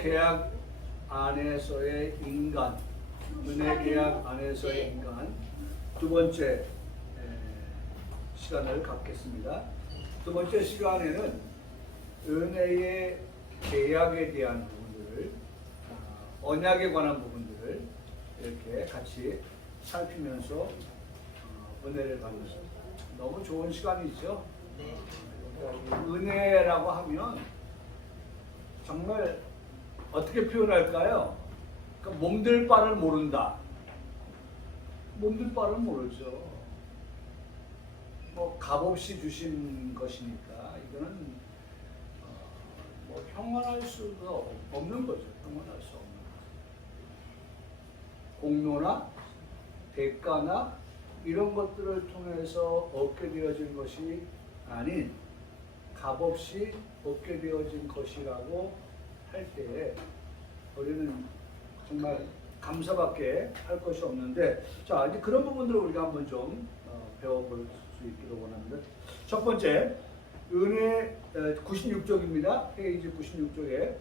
은혜 계약 안에서의 인간, 은혜 계약 안에서의 인간 두 번째 시간을 갖겠습니다. 두 번째 시간에는 은혜의 계약에 대한 부분들을, 언약에 관한 부분들을 이렇게 같이 살피면서 은혜를 받으면서 너무 좋은 시간이죠. 은혜라고 하면 정말 어떻게 표현할까요? 그러니까 몸들 바를 모른다. 몸들 바를 모르죠. 뭐 값없이 주신 것이니까 이거는 뭐 평안할 수가 없는 거죠. 평안할 수 없는 거죠. 공로나 대가나 이런 것들을 통해서 얻게 되어진 것이 아닌 값없이 얻게 되어진 것이라고 할 때 우리는 정말 감사밖에 할 것이 없는데, 자 이제 그런 부분들을 우리가 한번 좀 배워볼 수 있기를 원합니다. 첫 번째, 은혜 96쪽입니다. 페이지 96쪽에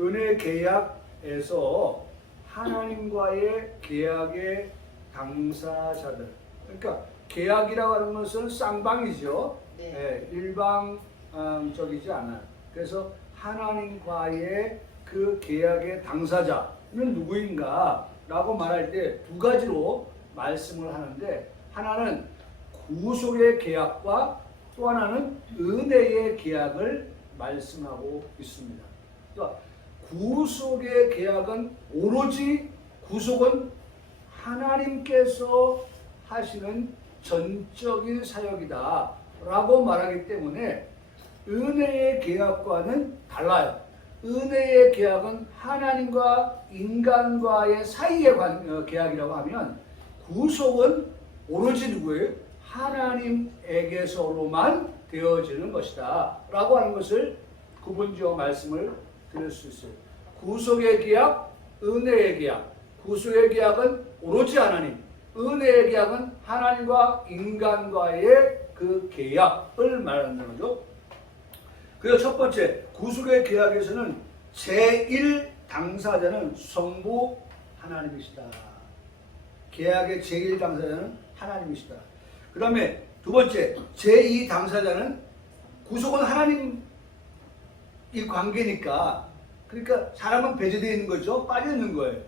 은혜 계약에서 하나님과의 계약의 당사자들, 그러니까 계약이라고 하는 것은 쌍방이죠. 네, 일방적이지 않아요. 그래서 하나님과의 그 계약의 당사자는 누구인가 라고 말할 때 두 가지로 말씀을 하는데, 하나는 구속의 계약과 또 하나는 은혜의 계약을 말씀하고 있습니다. 그러니까 구속의 계약은 오로지 구속은 하나님께서 하시는 전적인 사역이다 라고 말하기 때문에 은혜의 계약과는 달라요. 은혜의 계약은 하나님과 인간과의 사이의 계약이라고 하면, 구속은 오로지 누구예요? 하나님에게서로만 되어지는 것이다 라고 하는 것을 구분지어 말씀을 드릴 수 있어요. 구속의 계약, 은혜의 계약. 구속의 계약은 오로지 하나님, 은혜의 계약은 하나님과 인간과의 그 계약을 말하는 거죠. 그래서 첫 번째, 구속의 계약에서는 제1 당사자는 성부 하나님이시다. 계약의 제1 당사자는 하나님이시다. 그 다음에 두 번째, 제2 당사자는, 구속은 하나님 이 관계니까, 그러니까 사람은 배제되어 있는 거죠. 빠져 있는 거예요.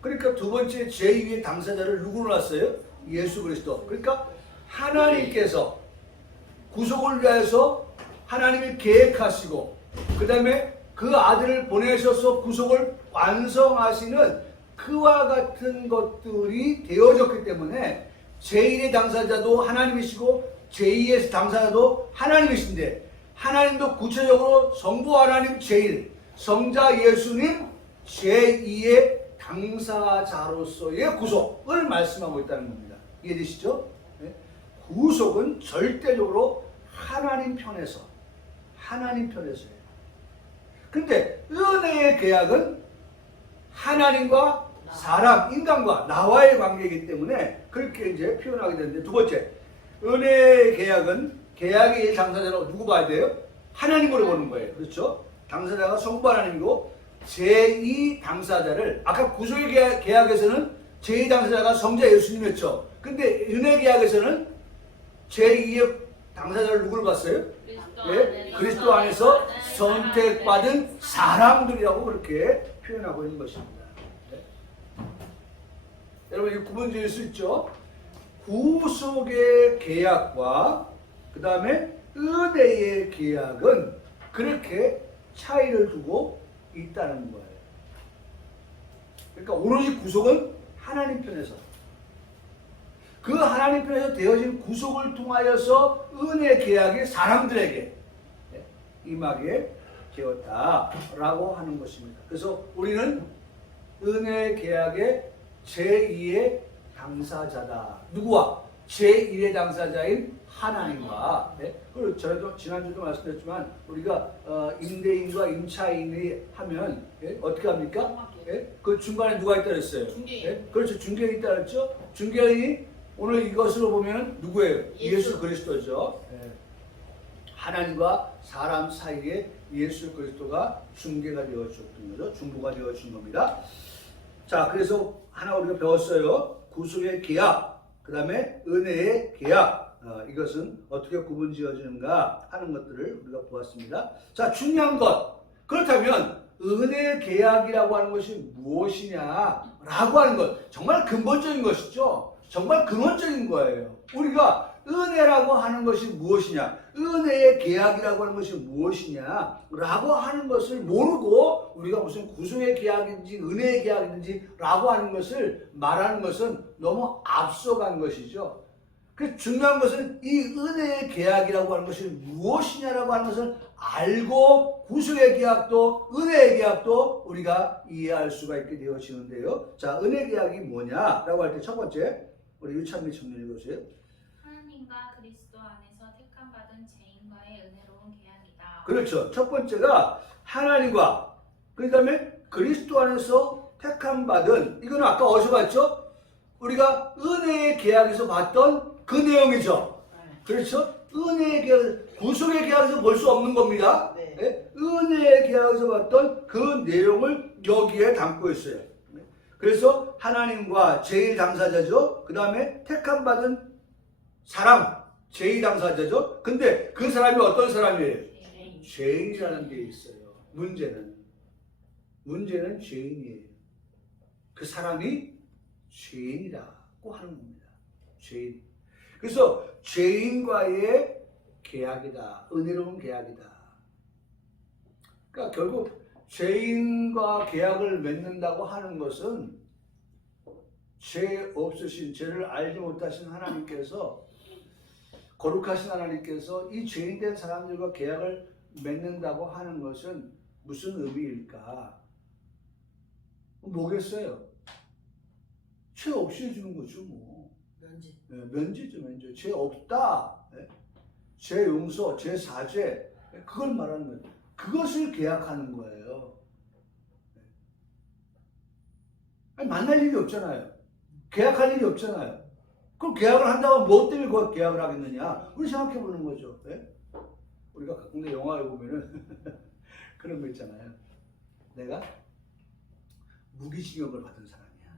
그러니까 두 번째 제2의 당사자를 누구로 놨어요? 예수 그리스도. 그러니까 하나님께서 구속을 위해서 하나님이 계획하시고, 그 다음에 그 아들을 보내셔서 구속을 완성하시는 그와 같은 것들이 되어졌기 때문에 제1의 당사자도 하나님이시고 제2의 당사자도 하나님이신데, 하나님도 구체적으로 성부 하나님 제1, 성자 예수님 제2의 당사자로서의 구속을 말씀하고 있다는 겁니다. 이해되시죠? 네? 구속은 절대적으로 하나님 편에서예요. 그런데 은혜의 계약은 하나님과 사람, 인간과 나와의 관계이기 때문에 그렇게 이제 표현하게 되는데, 두 번째, 은혜의 계약은 계약의 당사자로 누구 봐야 돼요? 하나님으로 보는 거예요. 그렇죠? 당사자가 성부 하나님이고, 제2 당사자를, 아까 구속의 계약에서는 제2 당사자가 성자 예수님이었죠. 근데 은혜 계약에서는 제2의 당사자를 누구를 봤어요? 네? 그리스도 안에서 선택받은 사람들이라고 그렇게 표현하고 있는 것입니다. 네? 여러분, 이 구분 지을 수 있죠? 구속의 계약과 그 다음에 은혜의 계약은 그렇게 차이를 두고 있다는 거예요. 그러니까 오로지 구속은 하나님 편에서, 그 하나님 편에서 되어진 구속을 통하여서 은혜 계약이 사람들에게 임하게 되었다라고 하는 것입니다. 그래서 우리는 은혜 계약의 제2의 당사자다. 누구와? 제1의 당사자인 하나님과. 네? 그리고 저도 지난주도 말씀드렸지만, 우리가 임대인과 임차인이 하면 어떻게 합니까? 그 중간에 누가 있다 그랬어요? 중개인. 그렇죠. 중개인이 있다 그랬죠. 중개인이 오늘 이것으로 보면 누구예요? 예수 그리스도죠. 하나님과 사람 사이에 예수 그리스도가 중개가 되어 주었던 거죠. 중보가 되어 준 겁니다. 자, 그래서 하나 우리가 배웠어요. 구속의 계약, 그 다음에 은혜의 계약. 이것은 어떻게 구분 지어지는가 하는 것들을 우리가 보았습니다. 자, 중요한 것. 그렇다면 은혜의 계약이라고 하는 것이 무엇이냐라고 하는 것. 정말 근본적인 것이죠. 정말 근원적인 거예요. 우리가 은혜라고 하는 것이 무엇이냐, 은혜의 계약이라고 하는 것이 무엇이냐라고 하는 것을 모르고 우리가 무슨 구속의 계약인지 은혜의 계약인지 라고 하는 것을 말하는 것은 너무 앞서간 것이죠. 그 중요한 것은 이 은혜의 계약이라고 하는 것이 무엇이냐라고 하는 것을 알고 구속의 계약도 은혜의 계약도 우리가 이해할 수가 있게 되어지는데요. 자, 은혜 계약이 뭐냐라고 할 때 첫 번째 우리 유찬미 청년 읽으세요. 하나님과 그리스도 안에서 택함 받은 죄인과의 은혜로운 계약이다. 그렇죠. 첫 번째가 하나님과 그 다음에 그리스도 안에서 택함 받은, 이거는 아까 어디서 봤죠? 우리가 은혜의 계약에서 봤던 그 내용이죠. 그렇죠? 은혜의 계약, 구속의 계약에서 볼 수 없는 겁니다. 네. 네? 은혜의 계약에서 봤던 그 내용을 여기에 담고 있어요. 그래서 하나님과 제1당사자죠. 그 다음에 택함 받은 사람, 제2당사자죠. 근데 그 사람이 어떤 사람이에요? 죄인이라는 게 있어요. 문제는 죄인이에요. 그 사람이 죄인이라고 하는 겁니다. 죄인. 그래서 죄인과의 계약이다. 은혜로운 계약이다. 그러니까 결국 죄인과 계약을 맺는다고 하는 것은 죄 없으신, 죄를 알지 못하신 하나님께서, 거룩하신 하나님께서 이 죄인된 사람들과 계약을 맺는다고 하는 것은 무슨 의미일까? 뭐겠어요? 죄 없이 해주는 거죠, 뭐. 면제. 네, 면제죠, 면제. 죄 없다. 네? 죄 용서, 죄 사죄. 네? 그걸 말하는 거예요. 그것을 계약하는 거예요. 아니, 만날 일이 없잖아요. 계약할 일이 없잖아요. 그럼 계약을 한다고 뭐 때문에 그 계약을 하겠느냐? 우리 생각해 보는 거죠. 네? 우리가 국내 영화에 보면은 그런 거 있잖아요. 내가 무기징역을 받은 사람이야.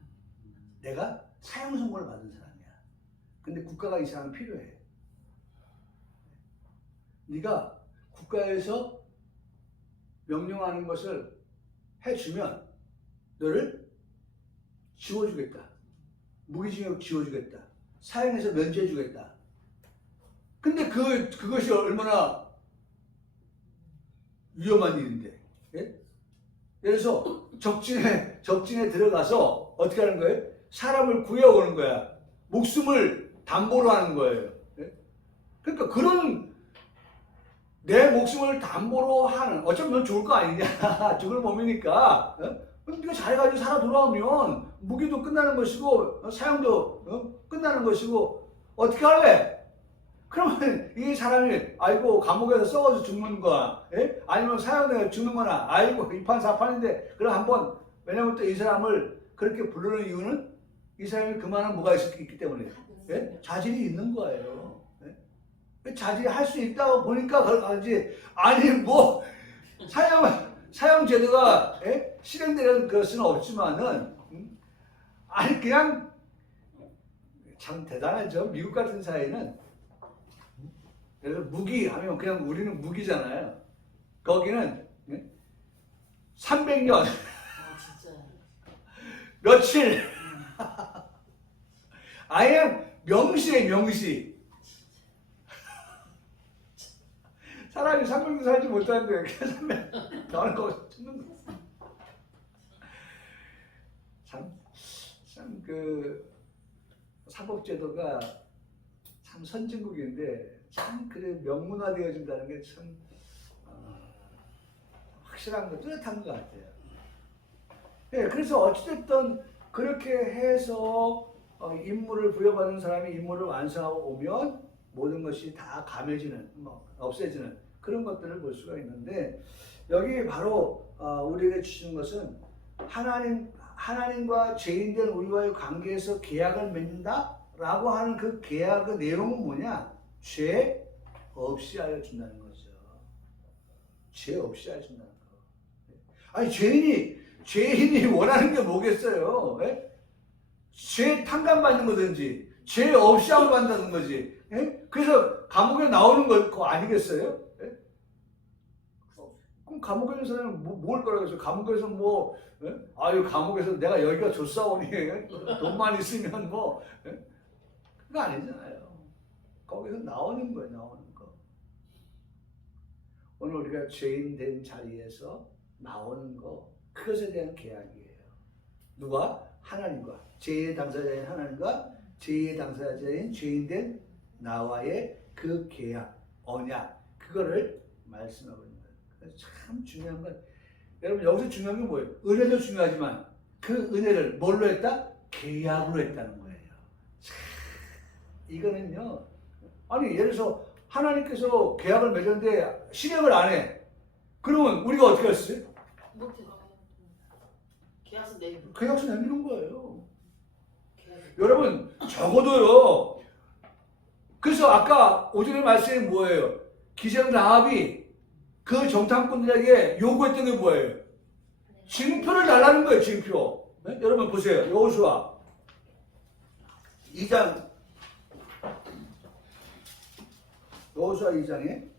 내가 사형 선고를 받은 사람이야. 근데 국가가 이 사람 필요해. 네가 국가에서 명령하는 것을 해주면 너를 지워주겠다. 무기징역 지워주겠다. 사형에서 면제해주겠다. 근데 그것이 얼마나 위험한 일인데. 예? 예를 들어서 적진에 들어가서 어떻게 하는 거예요? 사람을 구해오는 거야. 목숨을 담보로 하는 거예요. 예? 그러니까 그런 내 목숨을 담보로 하는, 어차피 넌 죽을 거 아니냐. 죽을 몸이니까. 어? 네가 잘해가지고 살아 돌아오면 무기도 끝나는 것이고 사형도 끝나는 것이고 어떻게 할래? 그러면 이 사람이 아이고 감옥에서 썩어서 죽는 거야. 예? 아니면 사형내가 죽는 거나 아이고 이판사판인데 그럼 한번, 왜냐면 또 이 사람을 그렇게 부르는 이유는 이 사람이 그만한 뭐가 있기 때문에 예? 자질이 있는 거예요. 예? 자질이 할 수 있다고 보니까 그런지, 아니 뭐 사형 제도가 예? 실행되는 것은 없지만은 아니 그냥 참 대단하죠. 미국 같은 사회는 예를 들어 무기 하면 그냥 우리는 무기잖아요. 거기는 300년 진짜. 며칠 아예 명시에 명시. 사람이 300년 살지 못하는데 그냥 300년 더 하는 거 죽는 거. 참 그 사법제도가 참 선진국인데 참 그래 명문화되어진다는 게 참 확실한 거, 뚜렷한 것 같아요. 예, 그래서 어찌됐든 그렇게 해서 임무를 부여받은 사람이 임무를 완수하고 오면 모든 것이 다 감해지는, 없애지는 그런 것들을 볼 수가 있는데, 여기 바로 우리에게 주시는 것은 하나님과 죄인된 우리와의 관계에서 계약을 맺는다라고 하는 그 계약의 내용은 뭐냐? 죄 없이 하여 준다는 거죠. 죄 없이 하신다는 거. 아니 죄인이 원하는 게 뭐겠어요? 예? 죄 탕감받는 거든지 죄 없이 하고 간다는 거지. 예? 그래서 감옥에 나오는 거 아니겠어요? 예? 그럼 감옥에서는 뭘 거라고 감옥에서 뭐 예? 아유 감옥에서 내가 여기가 좋사오니 돈만 있으면 뭐 예? 그거 아니잖아요. 거기서 나오는 거예요. 나오는 거. 오늘 우리가 죄인 된 자리에서 나오는 거 그것에 대한 계약이에요. 누가? 하나님과 죄의 당사자인 하나님과 죄의 당사자인 죄인 된 나와의 그 계약, 언약 그거를 말씀하고 있는 거예요. 그래서 참 중요한 건 여러분 여기서 중요한 게 뭐예요? 은혜도 중요하지만 그 은혜를 뭘로 했다? 계약으로 했다는 거예요. 참, 이거는요. 아니 예를 들어서 하나님께서 계약을 맺었는데 실행을 안 해. 그러면 우리가 어떻게 했어요? 못해. 계약서 내밀. 계약서 내미는 거예요. 여러분 적어도요. 그래서 아까 오전에 말씀이 뭐예요? 기생 라합이 그 정탐꾼들에게 요구했던 게 뭐예요? 징표를 달라는 거예요. 징표. 네? 여러분 보세요. 여호수아 2장 여호수아 2장에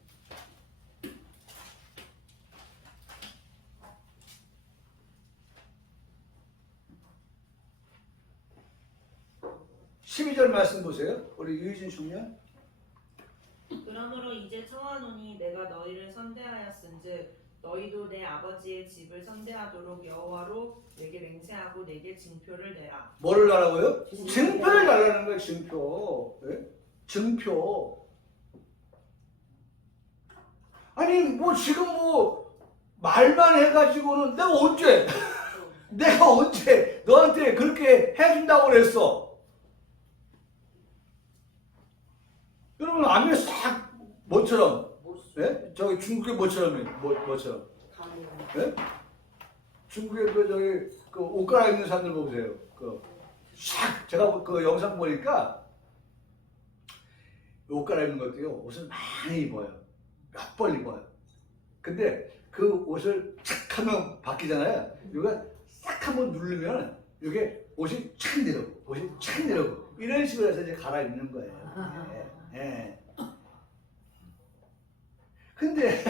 12절 말씀 보세요. 우리 유희진 청년. 그러므로 이제 청하노니 내가 너희를 선대하였은즉 너희도 내 아버지의 집을 선대하도록 여호와로 내게 맹세하고 내게 징표를 내라. 뭐를 달라고요? 증표를 달라는 거예요. 증표. 네? 증표. 아니 뭐 지금 뭐 말만 해가지고는 내가 언제 너한테 그렇게 해준다고 그랬어? 여러분 아메 싹 뭐처럼? 예? 저기 중국의 뭐처럼? 예? 중국의 그 저기 그 옷 갈아입는 사람들 보세요. 샥 제가 그 영상 보니까 옷 갈아입는 것도요. 옷을 많이 입어요. 몇 벌 입어요. 근데 그 옷을 착 하면 바뀌잖아요. 이거 싹 한번 누르면 이게 옷이 착 내려오고 이런 식으로 해서 이제 갈아입는 거예요. 예. 근데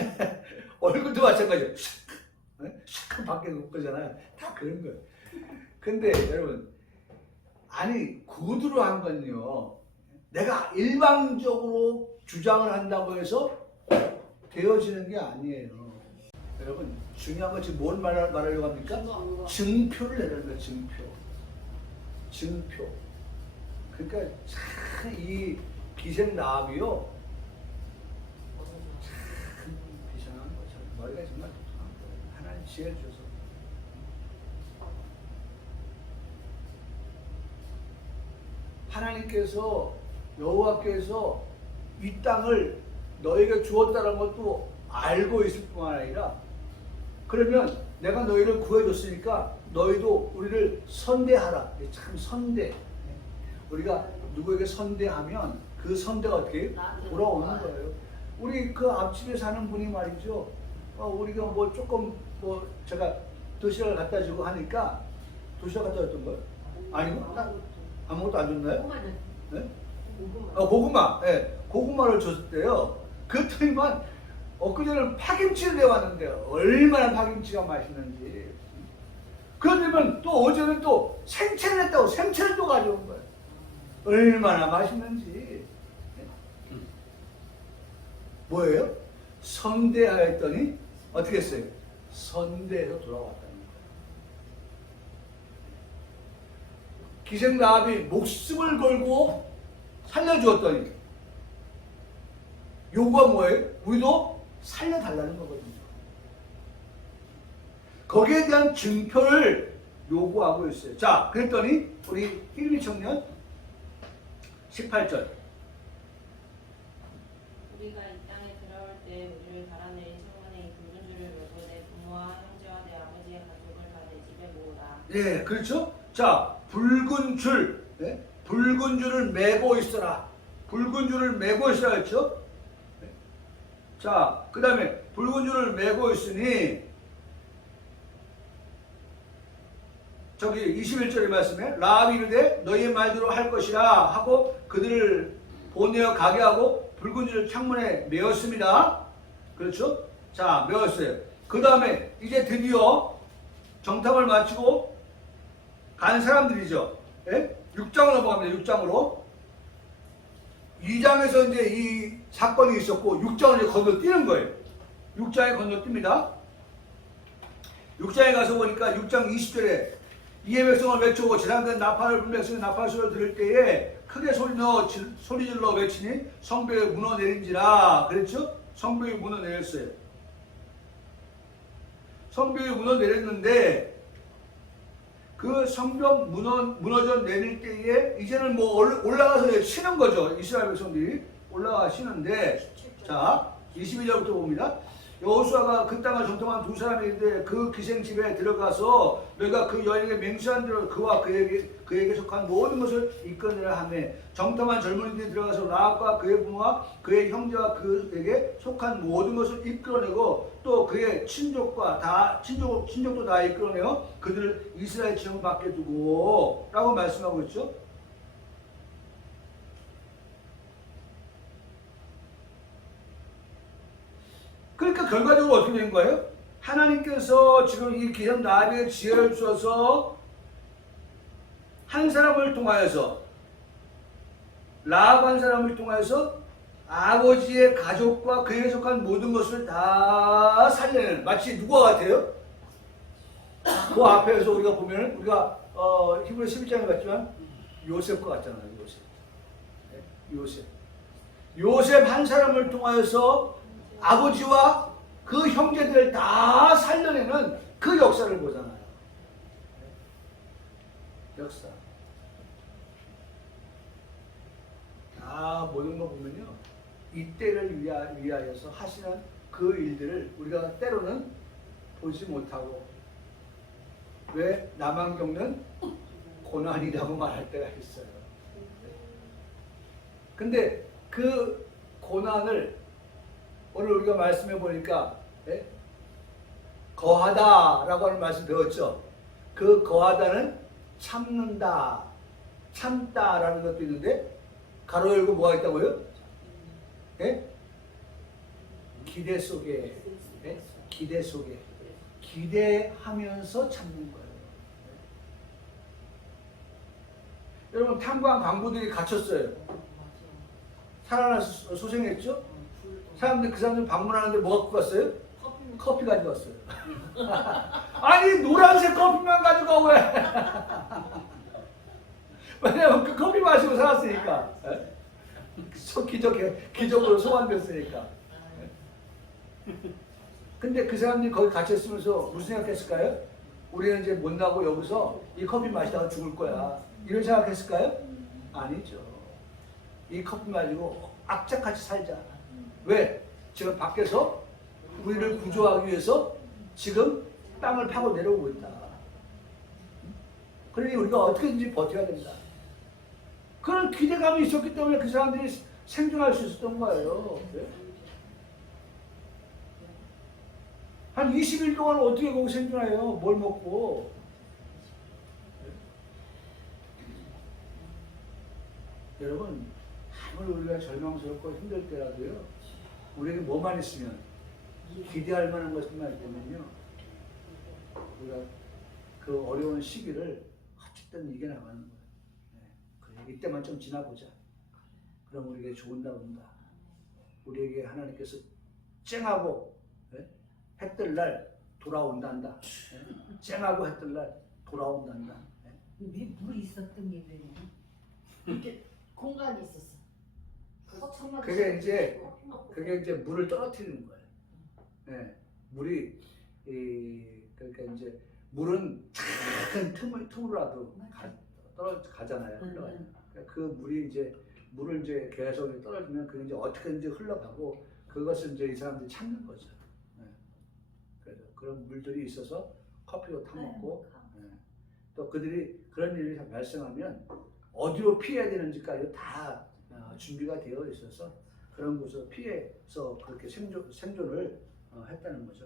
얼굴도 마찬가지예요. 샥 바뀌는 거잖아요. 다 그런 거예요. 근데 여러분 아니 구두로 한 건요. 내가 일방적으로 주장을 한다고 해서 되어지는 게 아니에요. 여러분 중요한 건 지금 뭘 말하려고 합니까? 증표를 내라는 거예요. 증표. 그러니까 참 이 기생 라합이요. 참 비상한 거죠. 머리가 정말 독특한 거예요. 하나님 지혜를 줘서. 하나님께서 여호와께서 이 땅을 너에게 주었다는 것도 알고 있을 뿐만 아니라 그러면 내가 너희를 구해줬으니까 너희도 우리를 선대하라. 참 선대. 우리가 누구에게 선대하면 그 선대가 어떻게 돌아오는 거예요. 우리 그 앞집에 사는 분이 말이죠. 우리가 뭐 조금 뭐 제가 도시락을 갖다 주고 하니까 도시락 갖다 줬던 거예요? 아니고 아무것도 안 줬나요? 네? 고구마. 네. 고구마를 줬대요. 그랬더니만 엊그제는 파김치를 내왔는데 얼마나 파김치가 맛있는지. 그러더니만 또 어제는 또 생채를 했다고 생채를 또 가져온 거예요. 얼마나 맛있는지. 뭐예요? 선대하였더니 어떻게 했어요? 선대해서 돌아왔다는 거예요. 기생 라합이 목숨을 걸고 살려주었더니 요구가 뭐예요? 우리도 살려달라는 거거든요. 거기에 대한 증표를 요구하고 있어요. 자, 그랬더니 우리 희림이 청년 18절. 우리가 이 땅에 들어올 때 우리를 갈아내린 청년의 이 붉은 줄을 메고 내 부모와 형제와 내 아버지의 가족을 다 내 집에 모으라. 예, 그렇죠? 자, 붉은 줄, 붉은 줄을 메고 있어라. 붉은 줄을 메고 있어라 했죠? 자, 그 다음에 붉은 줄을 매고 있으니 저기 21절의 말씀에 라합이 이르되 너희의 말대로 할 것이라 하고 그들을 보내어 가게 하고 붉은 줄을 창문에 메었습니다. 그렇죠? 자, 메었어요. 그 다음에 이제 드디어 정탐을 마치고 간 사람들이죠. 예? 6장으로 넘어갑니다. 6장으로. 2장에서 이제 이 사건이 있었고 6장을 이제 건너뛰는 거예요. 6장에 건너뜁니다. 6장에 가서 보니까 6장 20절에 이에 백성을 외치고 지난된 나팔을 불 백성이 나팔 소리를 들을 때에 크게 소리질러 외치니 성벽이 무너내린지라. 그랬죠? 성벽이 무너내렸어요. 성벽이 무너내렸는데 그 성벽 무너져 내릴 때에 이제는 뭐 올라가서 쉬는 거죠. 이스라엘 백성들이 올라가 쉬는데, 자 22절부터 봅니다. 여호수아가 그 땅을 정탐한 두 사람인데 그 기생집에 들어가서 너희가 그 여인에게 맹세한 대로 그와 그에게 속한 모든 것을 이끌어내라 하며 정탐한 젊은이들이 들어가서 라합과 그의 부모와 그의 형제와 그에게 속한 모든 것을 이끌어내고 또 그의 친족도 다 이끌어내어 그들을 이스라엘 지형 밖에 두고 라고 말씀하고 있죠. 그러니까 결과적으로 어떻게 된 거예요? 하나님께서 지금 이 기생 라합의 지혜를 주셔서 한 사람을 통하여서 라합 한 사람을 통하여서 아버지의 가족과 그에 속한 모든 것을 다 살려내는, 마치 누구와 같아요? 그 앞에서 우리가 보면 우리가 히브리 11장에 봤지만 요셉과 같잖아요. 요셉 한 사람을 통하여서 아버지와 그 형제들을 다 살려내는 그 역사를 보잖아요. 역사. 다 모든 거 보면요, 이때를 위하여서 하시는 그 일들을 우리가 때로는 보지 못하고 왜 나만 겪는 고난이라고 말할 때가 있어요. 근데 그 고난을 오늘 우리가 말씀해 보니까 거하다라고 하는 말씀 배웠죠. 그 거하다는 참는다, 참다라는 것도 있는데 가로 열고 뭐가 있다고요? 기대 속에, 기대 속에, 기대하면서 참는 거예요. 여러분, 탐관 광부들이 갇혔어요. 살아나서 소생했죠? 그 사람들 방문하는데 뭐 갖고 갔어요? 커피 가지고 왔어요. 아니, 노란색 커피만 가져가 왜? 왜냐면 그 커피 마시고 살았으니까. 기적으로 소환됐으니까. 근데 그 사람들이 거기 갇혔으면서 무슨 생각했을까요? 우리는 이제 못 나고 여기서 이 커피 마시다가 죽을 거야. 이런 생각했을까요? 아니죠. 이 커피 마시고 악착같이 살자. 왜? 지금 밖에서 우리를 구조하기 위해서 지금 땅을 파고 내려오고 있다. 그러니 우리가 어떻게든지 버텨야 된다. 그런 기대감이 있었기 때문에 그 사람들이 생존할 수 있었던 거예요. 한 20일 동안 어떻게 거기 생존해요? 뭘 먹고. 여러분, 아무리 우리가 절망스럽고 힘들 때라도요, 우리에게 뭐만 있으면, 기대할 만한 것만 있다면요, 우리가 그 어려운 시기를 어쨌든 이겨나가는 거예요. 그래, 이때만 좀 지나보자. 그럼 우리에게 좋은다 본다. 우리에게 하나님께서 쨍하고 해 뜰 날 돌아온단다. 쨍하고 해 뜰 날 돌아온단다. 왜 물이 있었던 게 왜? 이렇게 공간이 있었어. 그게 이제 물을 떨어뜨리는 거예요. 네, 물이 그러니까 이제 물은 작은 틈으로라도 가잖아요. 흘러가요. 그러니까 그 물을 이제 계속 떨어지면 그게 이제 어떻게든지 흘러가고 그것을 이제 이 사람들이 찾는 거죠. 네. 그래서 그런 물들이 있어서 커피도 타 먹고 또 그들이 그런 일이 발생하면 어디로 피해야 되는지까지 다 준비가 되어 있어서 그런 것을 피해서 그렇게 생존을 했다는 거죠.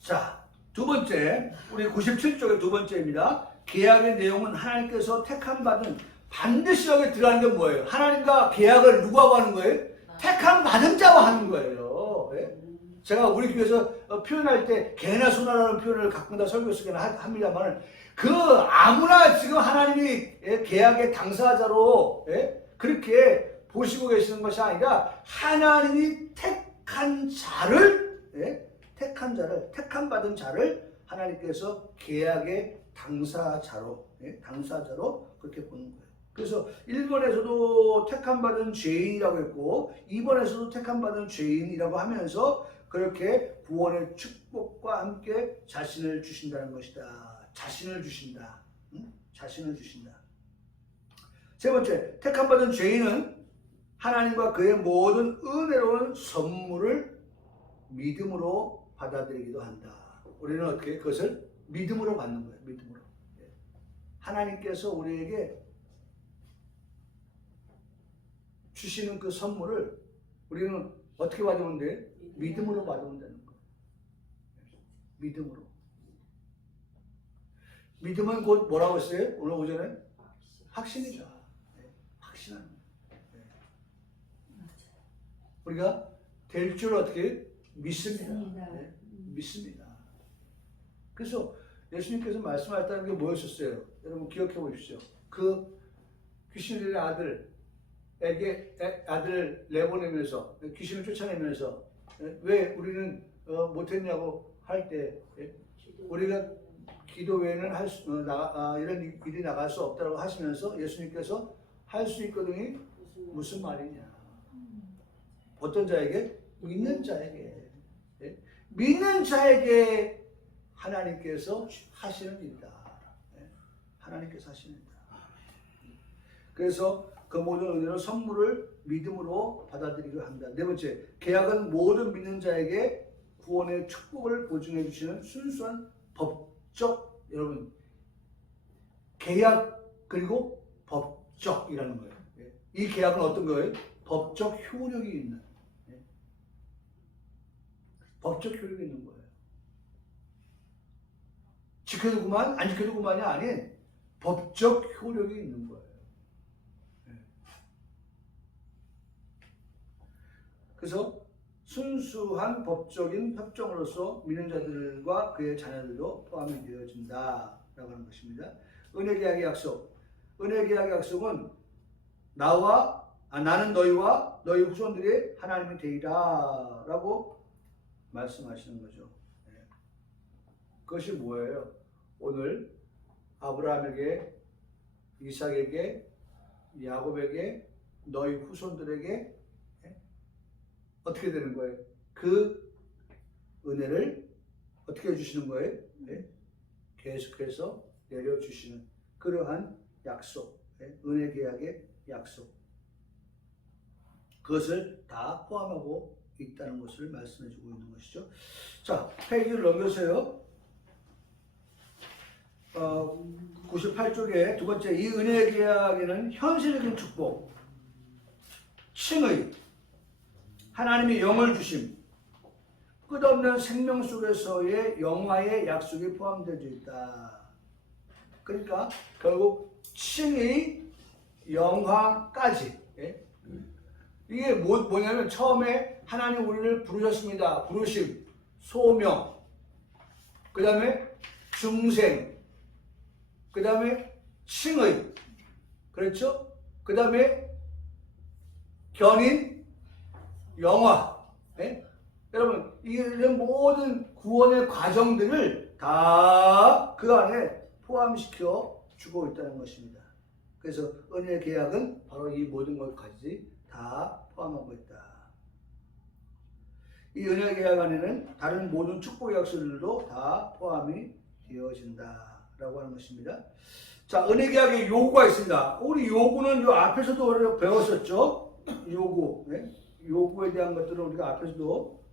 자, 두 번째, 우리 97쪽의 두 번째입니다. 계약의 내용은 하나님께서 택함 받은, 반드시 여기 들어가는 게 뭐예요? 하나님과 계약을 누구하고 하는 거예요? 택함 받은 자와 하는 거예요. 예? 제가 우리 교회에서 표현할 때 개나 소나라는 표현을 가끔다 설교 쓰기는 합니다만, 그 아무나 지금 하나님이 계약의 당사자로 그렇게 보시고 계시는 것이 아니라 하나님이 택한 자를, 택함 받은 자를 하나님께서 계약의 당사자로 그렇게 보는 거예요. 그래서 1번에서도 택함 받은 죄인이라고 했고 2번에서도 택함 받은 죄인이라고 하면서 그렇게 구원의 축복과 함께 자신을 주신다는 것이다. 자신을 주신다. 자신을 주신다. 세 번째, 택함 받은 죄인은 하나님과 그의 모든 은혜로운 선물을 믿음으로 받아들이기도 한다. 우리는 어떻게 그것을 믿음으로 받는 거예요. 믿음으로. 하나님께서 우리에게 주시는 그 선물을 우리는 어떻게 받으면 돼? 믿음으로 받으면 되는 거예요. 믿음으로. 믿음은 곧 뭐라고 했어요? 오늘 오전에? 확신이다. 확신하는 거예요. 우리가 될 줄 어떻게 믿습니다. 믿습니다. 그래서 예수님께서 말씀하셨다는 게 뭐였었어요? 여러분 기억해 보십시오. 그 귀신 들린 아들을 내보내면서 귀신을 쫓아내면서 왜 우리는 못했냐고 할 때 우리가 기도 외에는 이런 일이 나갈 수 없다고 하시면서 예수님께서 할 수 있거든요. 무슨 말이냐? 어떤 자에게? 믿는 자에게. 믿는 자에게 하나님께서 하시는 일이다. 하나님께서 하시는 일이다. 그래서 그 모든 은혜로 선물을 믿음으로 받아들이기로 합니다. 네 번째, 계약은 모든 믿는 자에게 구원의 축복을 보증해 주시는 순수한 법적, 여러분, 계약 그리고 법적이라는 거예요. 이 계약은 어떤 거예요? 법적 효력이 있는, 법적 효력이 있는 거예요. 지켜두고만 안 지켜두고만이 아닌 법적 효력이 있는 거예요. 그래서 순수한 법적인 협정으로서 믿는 자들과 그의 자녀들도 포함이 되어진다라고 하는 것입니다. 은혜 계약의 약속. 은혜 계약의 약속은 나는 너희와 너희 후손들이 하나님이 되리라라고 말씀하시는 거죠. 그것이 뭐예요? 오늘 아브라함에게, 이삭에게, 야곱에게, 너희 후손들에게 어떻게 되는 거예요? 그 은혜를 어떻게 해주시는 거예요? 계속해서 내려주시는 그러한 약속, 은혜 계약의 약속. 그것을 다 포함하고 있다는 것을 말씀해주고 있는 것이죠. 자, 페이지를 넘겨서요. 98쪽에 두 번째, 이 은혜 계약에는 현실적인 축복, 칭의, 하나님이 영을 주심, 끝없는 생명 속에서의 영화의 약속이 포함되어 있다. 그러니까 결국 칭의, 영화까지. 이게 뭐냐면 처음에 하나님 우리를 부르셨습니다. 부르심, 소명, 그 다음에 중생, 그 다음에 칭의, 그렇죠? 그 다음에 견인, 영화. 여러분, 이런 모든 구원의 과정들을 다 그 안에 포함시켜 주고 있다는 것입니다. 그래서 은혜 계약은 바로 이 모든 것까지 다 포함하고 있다. 이 은혜 계약 안에는 다른 모든 축복 약속들도 다 포함이 되어진다라고 하는 것입니다. 자, 은혜 계약의 요구가 있습니다. 우리 요구는 요 앞에서도 배웠었죠. 요구. 요구에 대한 것들은 우리가 앞에서도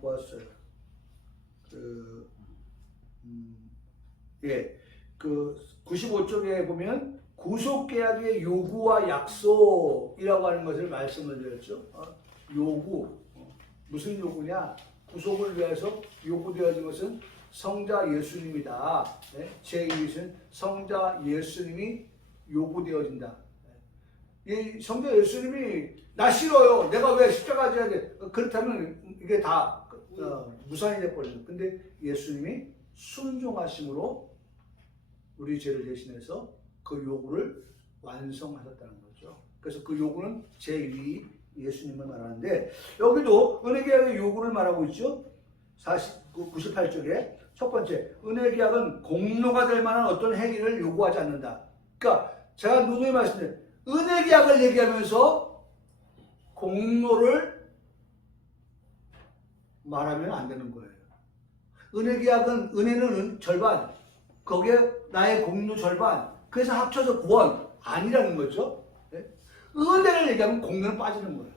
보았어요. 그 95쪽에 보면 구속계약의 요구와 약속이라고 하는 것을 말씀을 드렸죠. 요구. 무슨 요구냐? 구속을 위해서 요구되어진 것은 성자 예수님이다. 네? 제2는 성자 예수님이 요구되어진다. 이 성자 예수님이 나 싫어요. 내가 왜 십자가 져야 돼? 그렇다면 이게 다 무산이 돼버려요. 근데 예수님이 순종하심으로 우리 죄를 대신해서 그 요구를 완성하셨다는 거죠. 그래서 그 요구는 제2 예수님을 말하는데 여기도 은혜계약의 요구를 말하고 있죠. 98쪽에 첫 번째, 은혜계약은 공로가 될 만한 어떤 행위를 요구하지 않는다. 그러니까 제가 누누이 말씀드린 은혜계약을 얘기하면서 공로를 말하면 안 되는 거예요. 은혜계약은 은혜는 절반, 거기에 나의 공로 절반, 그래서 합쳐서 구원 아니라는 거죠. 은혜를 얘기하면 공로는 빠지는 거예요.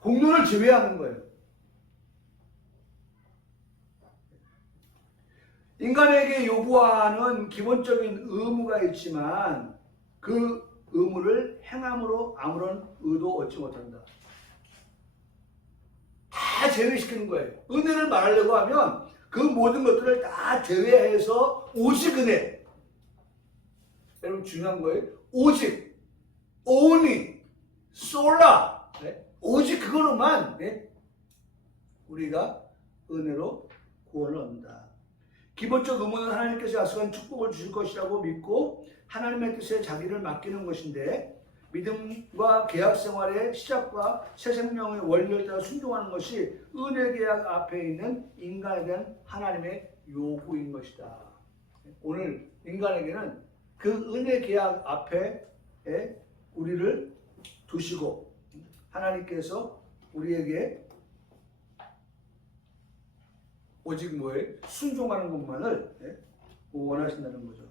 공로를 제외하는 거예요. 인간에게 요구하는 기본적인 의무가 있지만 그 의무를 행함으로 아무런 의도 얻지 못한다. 다 제외시키는 거예요. 은혜를 말하려고 하면 그 모든 것들을 다 제외해서 오직 은혜. 여러분 중요한 거예요. 오직, only, sol라. 네? 오직 그거로만 네? 우리가 은혜로 구원을 얻는다. 기본적 의무는 하나님께서 약속한 축복을 주실 것이라고 믿고 하나님의 뜻에 자기를 맡기는 것인데 믿음과 계약 생활의 시작과 새 생명의 원리를 따라 순종하는 것이 은혜 계약 앞에 있는 인간에 대한 하나님의 요구인 것이다. 오늘 인간에게는 그 은혜 계약 앞에 우리를 두시고 하나님께서 우리에게 오직 뭐에 순종하는 것만을 원하신다는 거죠.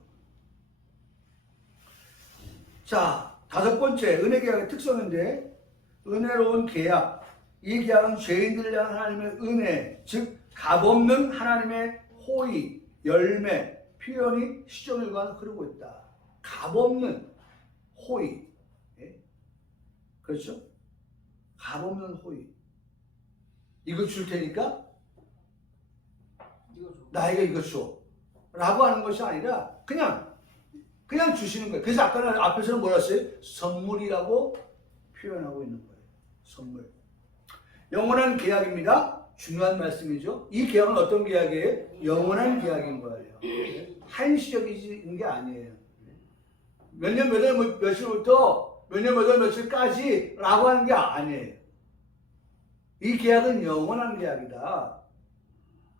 자, 다섯 번째 은혜 계약의 특성인데 은혜로운 계약. 이 계약은 죄인들을 향한 하나님의 은혜, 즉 값없는 하나님의 호의, 열매, 표현이 시종일관 흐르고 있다. 값없는 호의. 그렇죠? 값없는 호의. 이거 줄 테니까 나에게 이거 줘. 라고 하는 것이 아니라 그냥 주시는 거예요. 그래서 아까는 앞에서는 뭐라 했어요? 선물이라고 표현하고 있는 거예요. 선물. 영원한 계약입니다. 중요한 말씀이죠. 이 계약은 어떤 계약이에요? 영원한 계약인 거예요. 한시적인 게 아니에요. 몇 년 몇 월 며칠부터 몇 년 몇 월 며칠까지 라고 하는 게 아니에요. 이 계약은 영원한 계약이다.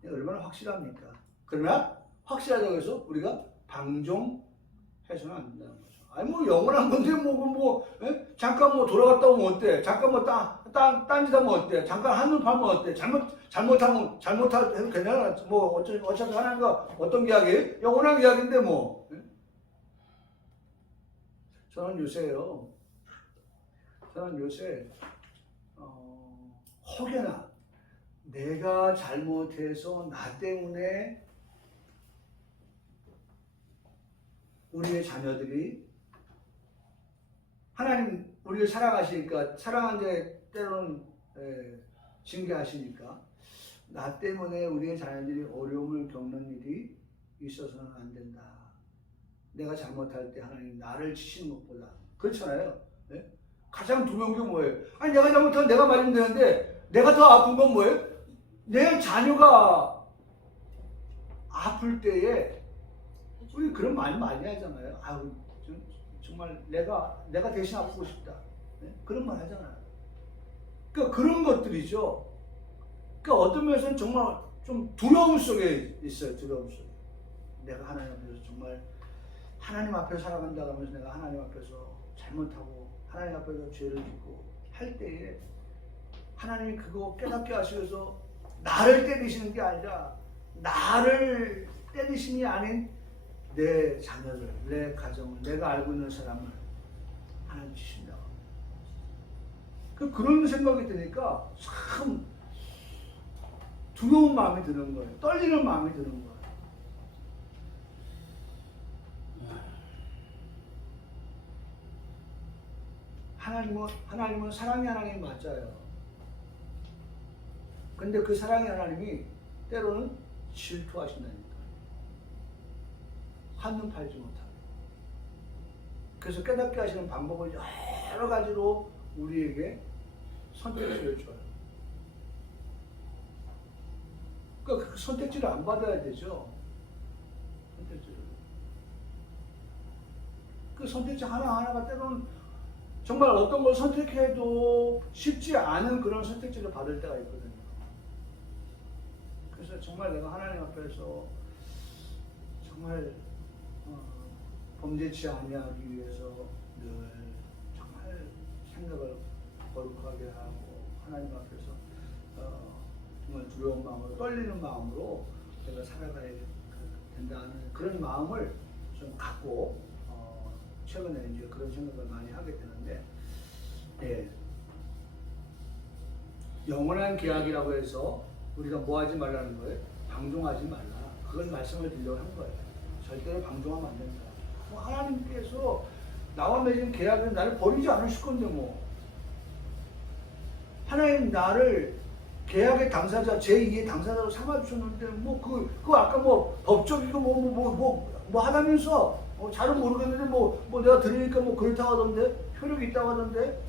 얼마나 확실합니까? 그러나 확실하다고 해서 우리가 방종해서는 안 된다는 거죠. 아니 뭐 영원한 건데 잠깐 돌아갔다 오면 어때? 잠깐 딴짓하면 어때? 잠깐 한눈 파면 어때? 잘못하면 해도 괜찮아. 어차피 하나님과 어떤 계약이에요? 영원한 계약인데 뭐. 저는 요새 혹여나 내가 잘못해서 나 때문에 우리의 자녀들이 하나님 우리를 사랑하시니까 사랑하는데 때로는 징계하시니까 나 때문에 우리의 자녀들이 어려움을 겪는 일이 있어서는 안 된다. 내가 잘못할 때 하나님 나를 치시는 것보다 그렇잖아요. 네? 가장 두려운 게 뭐예요? 아니 내가 잘못하면 내가 맞으면 되는데 내가 더 아픈 건 뭐예요? 내 자녀가 아플 때에 우리 그런 말 많이 하잖아요. 아유 정말 내가 대신 아프고 싶다. 네? 그런 말 하잖아요. 그러니까 그런 것들이죠. 그러니까 어떤 면에서는 정말 좀 두려움 속에 있어요. 두려움 속에. 내가 하나님 앞에서 정말 하나님 앞에 살아간다고 하면서 내가 하나님 앞에서 잘못하고 하나님 앞에서 죄를 짓고 할 때에 하나님이 그거 깨닫게 하시면서 나를 때리시는 게 아니라 나를 때리심이 아닌 내 자녀를, 내 가정을, 내가 알고 있는 사람을 하나님 주신다고. 그런 생각이 드니까 참 두려운 마음이 드는 거예요. 떨리는 마음이 드는 거예요. 하나님은 사랑의 하나님 맞아요. 근데 그 사랑의 하나님이 때로는 질투하신다니까. 한눈 팔지 못하고. 그래서 깨닫게 하시는 방법을 여러 가지로 우리에게 선택지를 줘요. 그러니까 그 선택지를 안 받아야 되죠. 선택지를. 그 선택지 하나하나가 때로는 정말 어떤 걸 선택해도 쉽지 않은 그런 선택지를 받을 때가 있거든요. 그래서 정말 내가 하나님 앞에서 정말 범죄치 아니하기 위해서 늘 정말 생각을 거룩하게 하고 하나님 앞에서 정말 두려운 마음으로 떨리는 마음으로 제가 살아가야 된다는 그런 마음을 좀 갖고 최근에 이제 그런 생각을 많이 하게 되는데, 예. 영원한 계약이라고 해서 우리가 뭐 하지 말라는 거예요? 방종하지 말라. 그걸 말씀을 드리려고 한 거예요. 절대로 방종하면 안 된다. 뭐 하나님께서 나와 맺은 계약은 나를 버리지 않으실 건데 뭐. 하나님 나를 계약의 당사자, 제2의 당사자로 삼아주셨는데 그거 아까 뭐 법적이고 뭐 하다면서 잘은 모르겠는데 내가 들으니까 그렇다고 하던데 효력이 있다고 하던데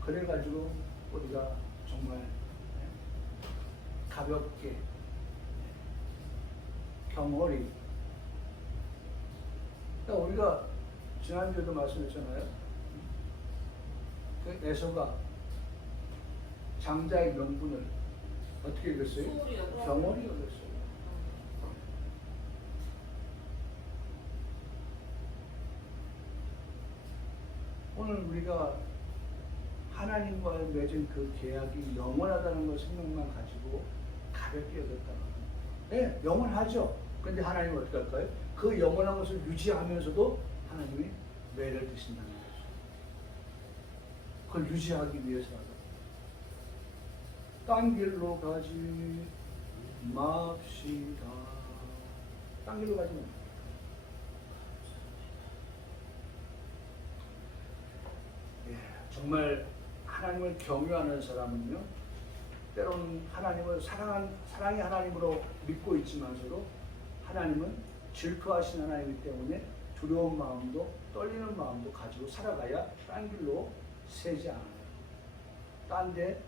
그래가지고 우리가 정말 가볍게 경홀히 그러니까 우리가 지난주에도 말씀했잖아요. 그 에서가 장자의 명분을 어떻게 읽었어요? 경홀히 읽었어요. 오늘 우리가 하나님과 맺은 그 계약이 영원하다는 걸 생각만 가지고 가볍게 여겼다가 네, 영원하죠. 근데 하나님은 어떻게 할까요? 그 영원한 것을 유지하면서도 하나님이 매를 드신다는 거죠. 그걸 유지하기 위해서라도 딴 길로 가지 맙시다. 딴 길로 가지 맙시다. 정말 하나님을 경유하는 사람은요, 때로는 하나님을 사랑의 하나님으로 믿고 있지만서도 하나님은 질투하신 하나님이기 때문에 두려운 마음도 떨리는 마음도 가지고 살아가야 딴 길로 새지 않아요. 딴 데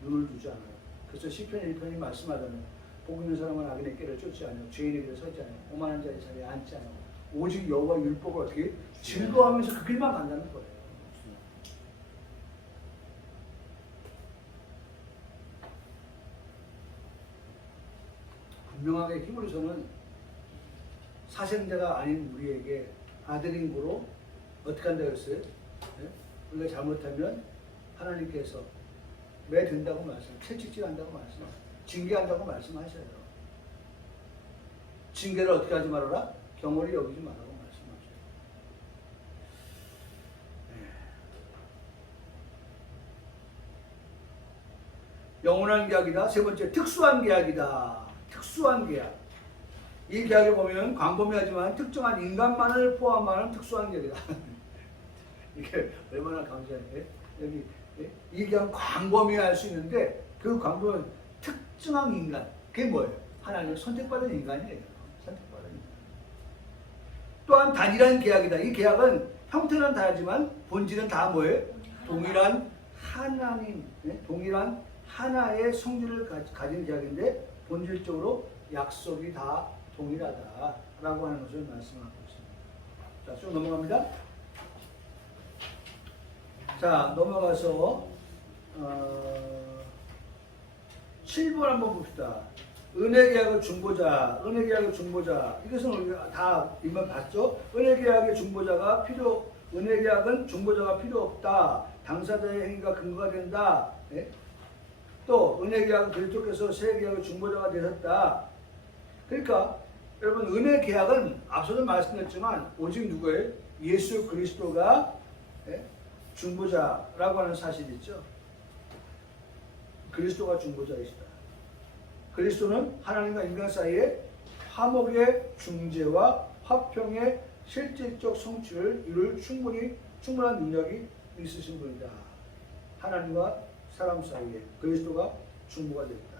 눈을 두지 않아요. 그래서 시편 1편이 말씀하잖아요. 복 있는 사람은 악인의 길을 쫓지 않아요. 죄인의 길을 서지 않아요. 오만한 자의 자리에 앉지 않아요. 오직 여호와 율법을 어떻게 즐거워하면서 그 길만 간다는 거예요. 분명하게 히브리서는 사생자가 아닌 우리에게 아들인 고로 어떻게 한다고 했어요? 네? 우리가 잘못하면 하나님께서 매든다고 채찍질한다고 말씀하세요. 징계한다고 말씀하셔요. 징계를 어떻게 하지 말아라? 경홀히 여기지 말라고 말씀하셔요. 네. 영원한 계약이다. 세 번째, 특수한 계약이다. 특수한 계약. 이 계약에 보면 광범위하지만 특정한 인간만을 포함하는 특수한 계약이다. 이게 얼마나 감사해. 여기 이 계약은 광범위할 수 있는데 그 광범위는 특정한 인간. 그게 뭐예요? 하나님의 선택받은 인간이에요. 선택받은 인간. 또한 단일한 계약이다. 이 계약은 형태는 다르지만 본질은 다 뭐예요? 동일한 하나님, 동일한 하나의 성질을 가진 계약인데 본질적으로 약속이 다 동일하다라고 하는 것을 말씀하고 있습니다. 자, 쭉 넘어갑니다. 자, 넘어가서 7번 한번 봅시다. 은혜계약의 중보자, 은혜계약의 중보자. 이것은 우리가 다 이번 봤죠? 은혜계약의 중보자가 은혜계약은 중보자가 필요 없다. 당사자의 행위가 근거가 된다. 네? 또 은혜계약은 그리스도께서 새 계약의 중보자가 되셨다. 그러니까 여러분 은혜계약은 앞서도 말씀드렸지만 오직 누구예요? 예수 그리스도가 중보자라고 하는 사실이 있죠. 그리스도가 중보자이시다. 그리스도는 하나님과 인간 사이의 화목의 중재와 화평의 실질적 성취를 이룰 충분한 능력이 있으신 분이다. 하나님과 사람 사이에 그리스도가 중보가 됐다.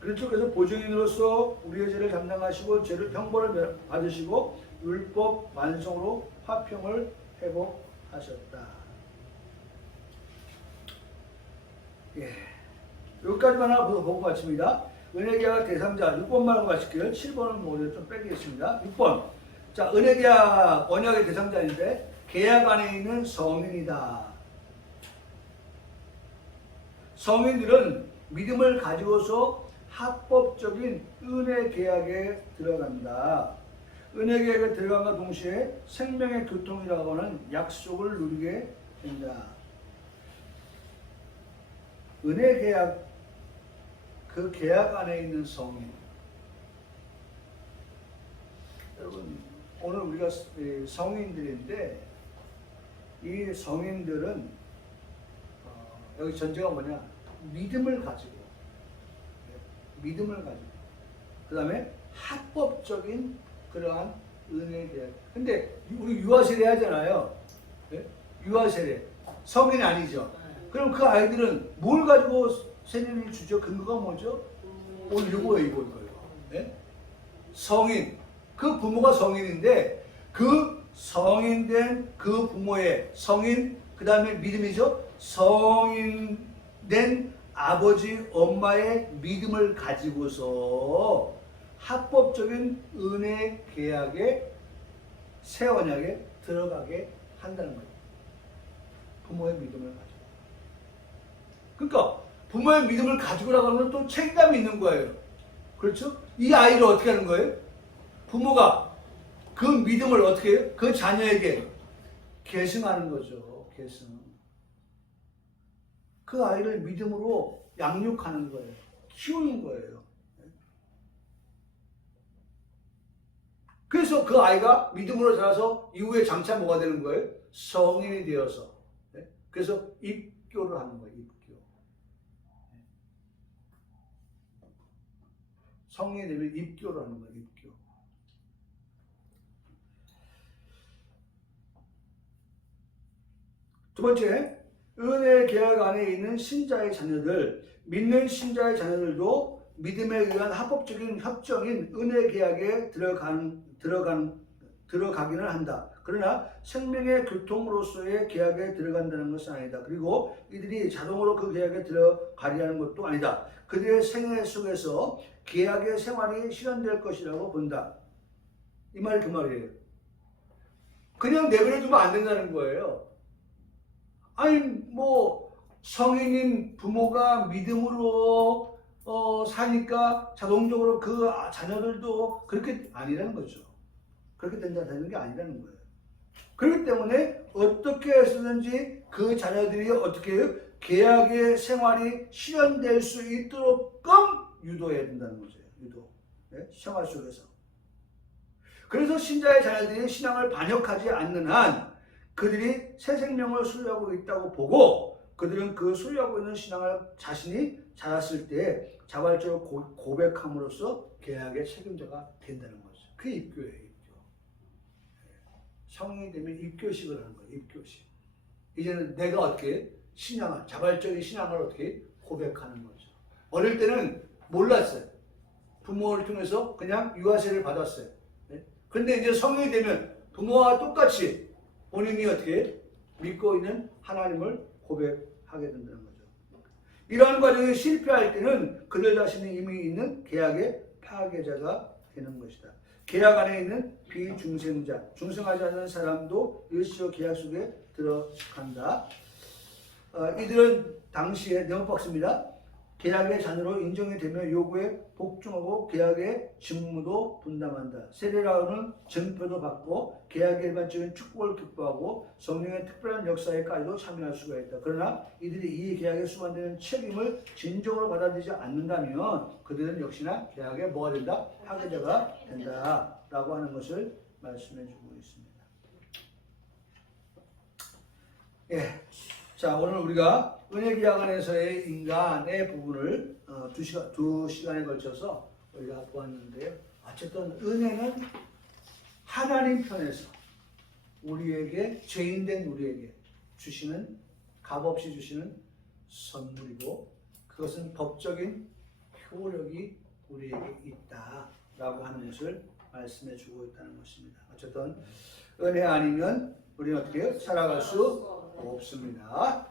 그래서 보증인으로서 우리의 죄를 담당하시고 죄를 형벌을 받으시고 율법 완성으로 화평을 회복하셨다. 예, 여기까지만 하나 보고 마칩니다. 은혜계약 대상자 6번 말고 마칠게요. 7번은 뭐 좀 빼겠습니다. 6번. 자, 은혜계약 언약의 대상자인데 계약 안에 있는 성인이다. 성인들은 믿음을 가지고서 합법적인 은혜 계약에 들어간다. 은혜 계약에 들어간과 동시에 생명의 교통이라고 하는 약속을 누리게 된다. 은혜 계약, 그 계약 안에 있는 성인. 여러분, 오늘 우리가 성인들인데 이 성인들은 여기 전제가 뭐냐? 믿음을 가지고, 그 다음에 합법적인 그러한 은혜 계약. 근데 우리 유아 세례 하잖아요. 유아 세례. 성인이 아니죠. 그럼 그 아이들은 뭘 가지고 세례를 주죠? 근거가 뭐죠? 오늘 이거예요. 성인. 그 부모가 성인인데 그 성인된 그 부모의 성인, 그 다음에 믿음이죠. 성인된 아버지, 엄마의 믿음을 가지고서 합법적인 은혜 계약에 새 언약에 들어가게 한다는 거예요. 부모의 믿음을 가지고. 그러니까 부모의 믿음을 가지고라고 하면 또 책임감이 있는 거예요. 그렇죠? 이 아이를 어떻게 하는 거예요? 부모가 그 믿음을 어떻게 해요? 그 자녀에게 계승하는 거죠. 계승. 그 아이를 믿음으로 양육하는 거예요. 키우는 거예요. 그래서 그 아이가 믿음으로 자라서 이후에 장차 뭐가 되는 거예요? 성인이 되어서. 그래서 입교를 하는 거예요. 입교. 성인이 되면 입교를 하는 거예요. 입교. 두 번째, 은혜 계약 안에 있는 신자의 자녀들, 믿는 신자의 자녀들도 믿음에 의한 합법적인 협정인 은혜 계약에 들어가기는 한다. 그러나 생명의 교통으로서의 계약에 들어간다는 것은 아니다. 그리고 이들이 자동으로 그 계약에 들어가리라는 것도 아니다. 그들의 생애 속에서 계약의 생활이 실현될 것이라고 본다. 이 말이 그 말이에요. 그냥 내버려 두면 안 된다는 거예요. 아니 뭐 성인인 부모가 믿음으로 사니까 자동적으로 그 자녀들도 그렇게 아니라는 거죠. 그렇게 되는 게 아니라는 거예요. 그렇기 때문에 어떻게 해서든지 그 자녀들이 어떻게 해요? 계약의 생활이 실현될 수 있도록끔 유도해야 된다는 거죠. 유도. 네? 생활 속에서. 그래서 신자의 자녀들이 신앙을 반역하지 않는 한 그들이 새 생명을 소유하고 있다고 보고 그들은 그 소유하고 있는 신앙을 자신이 자랐을 때 자발적으로 고백함으로써 계약의 책임자가 된다는 거죠. 그게 입교예요. 입교. 성인이 되면 입교식을 하는 거예요. 입교식. 이제는 내가 어떻게 신앙을, 자발적인 신앙을 어떻게 고백하는 거죠. 어릴 때는 몰랐어요. 부모를 통해서 그냥 유아세를 받았어요. 그런데 이제 성인이 되면 부모와 똑같이 본인이 어떻게 믿고 있는 하나님을 고백하게 된다는 거죠. 이러한 과정에 실패할 때는 그들 자신이 이미 있는 계약의 파괴자가 되는 것이다. 계약 안에 있는 비중생자, 중생하지 않는 사람도 일시적 계약 속에 들어간다. 이들은 당시에 네모박스입니다. 계약의 자녀로 인정이 되며 요구에 복종하고 계약의 직무도 분담한다. 세례라고는 증표도 받고 계약의 일반적인 축복을 기뻐하고 성령의 특별한 역사에까지도 참여할 수가 있다. 그러나 이들이 이 계약에 수반되는 책임을 진정으로 받아들이지 않는다면 그들은 역시나 계약에 뭐가 된다? 파괴자가 된다. 라고 하는 것을 말씀해 주고 있습니다. 예. 자, 오늘 우리가 은혜계약 안에서의 인간의 부분을 두 시간에 걸쳐서 우리가 보았는데요. 어쨌든 은혜는 하나님 편에서 우리에게, 죄인된 우리에게 주시는 값없이 주시는 선물이고 그것은 법적인 효력이 우리에게 있다라고 하는 것을 말씀해 주고 있다는 것입니다. 어쨌든 은혜 아니면 우리는 어떻게 해요? 살아갈 수 없습니다.